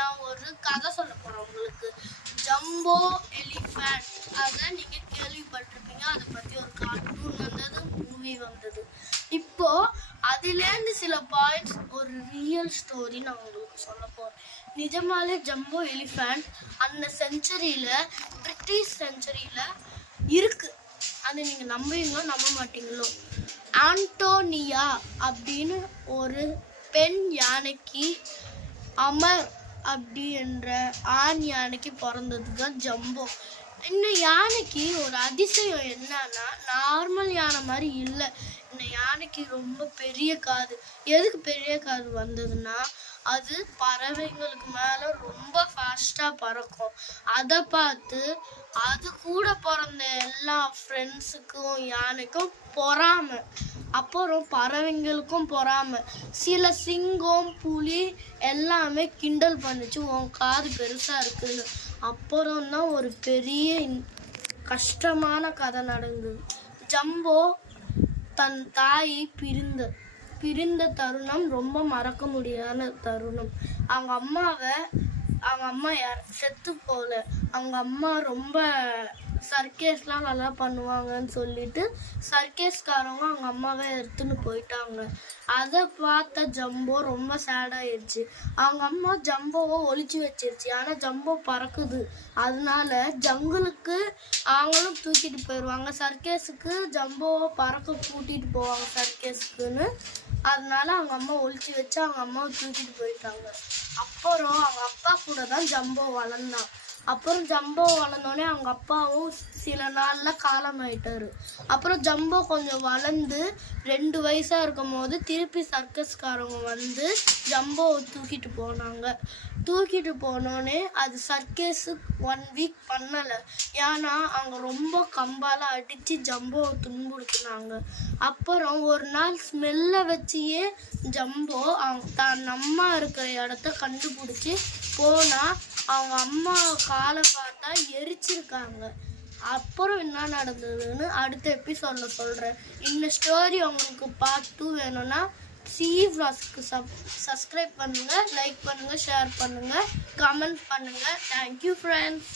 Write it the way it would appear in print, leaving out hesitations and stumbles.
நான் ஒரு கதை சொல்ல போறேன் உங்களுக்கு. ஜம்போ எலிஃபண்ட், அதை நீங்க கேள்விப்பட்டிருப்பீங்க. அதை பத்தி ஒரு கார்ட்டூன் வந்தது, மூவி வந்தது. இப்போ அதுலேருந்து சில பாயிண்ட்ஸ், ஒரு ரியல் ஸ்டோரி நான் உங்களுக்கு சொல்ல போறேன். நிஜமாலே ஜம்போ எலிஃபண்ட் அந்த செஞ்சுரியில, பிரிட்டிஷ் செஞ்சுரியில இருக்கு. அதை நீங்க நம்புவீங்களோ நம்ப மாட்டீங்களோ. ஆண்டோனியா அப்படின்னு ஒரு பெண் யானைக்கு அமர் அப்படி என்ற ஆண் யானைக்கு பிறந்தது தான் ஜம்போ. இந்த யானைக்கு ஒரு அதிசயம் என்னன்னா, நார்மல் யானை மாதிரி இல்லை. இந்த யானைக்கு ரொம்ப பெரிய காது. எதுக்கு பெரிய காது வந்ததுன்னா, அது பறவைங்களுக்கு மேலே ரொம்ப ஃபாஸ்ட்டாக பறக்கும். அதை பார்த்து அது கூட பிறந்த எல்லா ஃப்ரெண்ட்ஸுக்கும் யானைக்கும் பொறாமை. அப்புறம் பறவைங்களுக்கும் பொறாமை. சில சிங்கம், புலி எல்லாமே கிண்டல் பண்ணிச்சு, உன் காது பெருசாக இருக்குன்னு. அப்புறம் தான் ஒரு பெரிய கஷ்டமான கதை நடந்தது. ஜம்போ தன் தாயை பிரிந்த தருணம் ரொம்ப மறக்க முடியாத தருணம். அவங்க அம்மா செத்து போகல. அவங்க அம்மா ரொம்ப சர்க்கேஸ்லாம் நல்லா பண்ணுவாங்கன்னு சொல்லிட்டு சர்க்கேஸ்காரங்க அவங்க அம்மாவை எடுத்துன்னு போயிட்டாங்க. அதை பார்த்த ஜம்போ ரொம்ப சேடாயிடுச்சு. அவங்க அம்மா ஜம்போவை ஒழிச்சு வச்சிருச்சு. ஆனால் ஜம்போ பறக்குது. அதனால ஜங்குலுக்கு அவங்களும் தூக்கிட்டு போயிடுவாங்க. சர்க்கேஸுக்கு ஜம்போவை பறக்க கூட்டிகிட்டு போவாங்க சர்க்கேஸுக்குன்னு. அதனால அவங்க அம்மா ஒழிச்சு வச்சு அவங்க அம்மாவை தூக்கிட்டு போயிட்டாங்க. அப்புறம் அவங்க அப்பா கூட தான் ஜம்போ வளர்ந்தான். அப்புறம் ஜம்போ வளர்ந்தோடனே அவங்க அப்பாவும் சில நாளில் காலமாயிட்டாரு. அப்புறம் ஜம்போ கொஞ்சம் வளர்ந்து 2 வயசாக இருக்கும் போது திருப்பி சர்க்கஸ்காரங்க வந்து ஜம்போவை தூக்கிட்டு போனாங்க. தூக்கிட்டு போனோடனே அது சர்க்கஸு 1 வீக் பண்ணலை. ஏன்னா அவங்க ரொம்ப கம்பால் அடித்து ஜம்போவை துன்புறுத்தினாங்க. அப்புறம் ஒரு நாள் ஸ்மெல்லை வச்சியே ஜம்போ தான் அம்மா இருக்கிற இடத்த கண்டுபிடிச்சி போனால் அவங்க அம்மா காலை பார்த்தா எரிச்சிருக்காங்க. அப்புறம் என்ன நடந்ததுன்னு அடுத்த எபிசோட்ல சொல்கிறேன். இந்த ஸ்டோரி உங்களுக்கு பார்ட் 2 வேணும்னா சிஇ vlogsக்கு சப்ஸ்கிரைப் பண்ணுங்கள், லைக் பண்ணுங்கள், ஷேர் பண்ணுங்கள், கமெண்ட் பண்ணுங்கள். Thank you friends.